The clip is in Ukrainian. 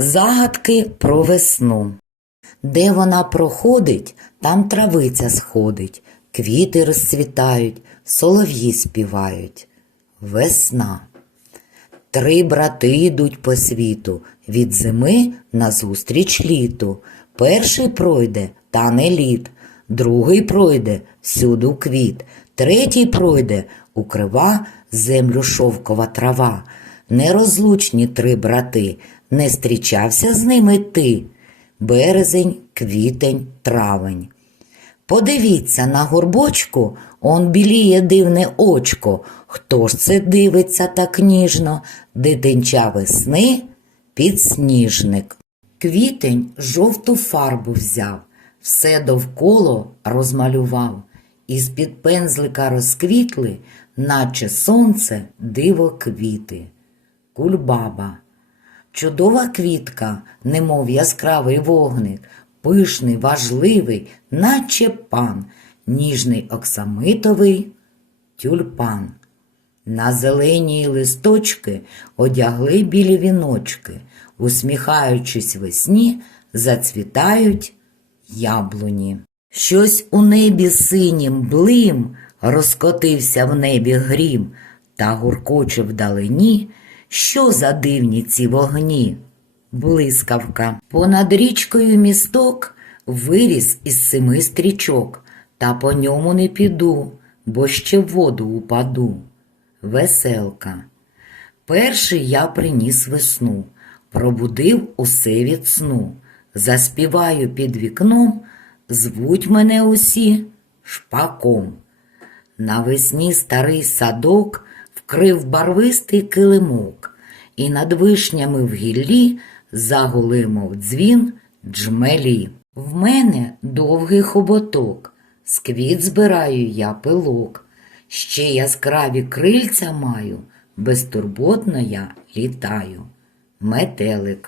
Загадки про весну. Де вона проходить, там травиця сходить, квіти розцвітають, солов'ї співають. Весна. Три брати йдуть по світу, від зими назустріч літу. Перший пройде, та не лід, другий пройде, всюду квіт, третій пройде, укрива землю шовкова трава. Нерозлучні три брати, не зустрічався з ними ти. Березень, квітень, травень. Подивіться на горбочку, он біліє дивне очко. Хто ж це дивиться так ніжно? Дитинча весни підсніжник. Квітень жовту фарбу взяв, все довкола розмалював. Із-під пензлика розквітли, наче сонце диво квіти. Кульбаба. Чудова квітка, немов яскравий вогник, пишний, важливий, наче пан, ніжний оксамитовий тюльпан. На зелені листочки одягли білі віночки, усміхаючись весні, зацвітають яблуні. Щось у небі синім блим, розкотився в небі грім, та гуркоче вдалині, що за дивні ці вогні? Блискавка. Понад річкою місток виріс із семи стрічок, та по ньому не піду, бо ще в воду упаду. Веселка. Перший я приніс весну, пробудив усе від сну. Заспіваю під вікном, звуть мене усі шпаком. Навесні старий садок вкрив барвистий килимок, і над вишнями в гіллі загулимов дзвін, джмелі. В мене довгий хоботок, з квіт збираю я пилок, ще яскраві крильця маю, безтурботно я літаю. Метелик.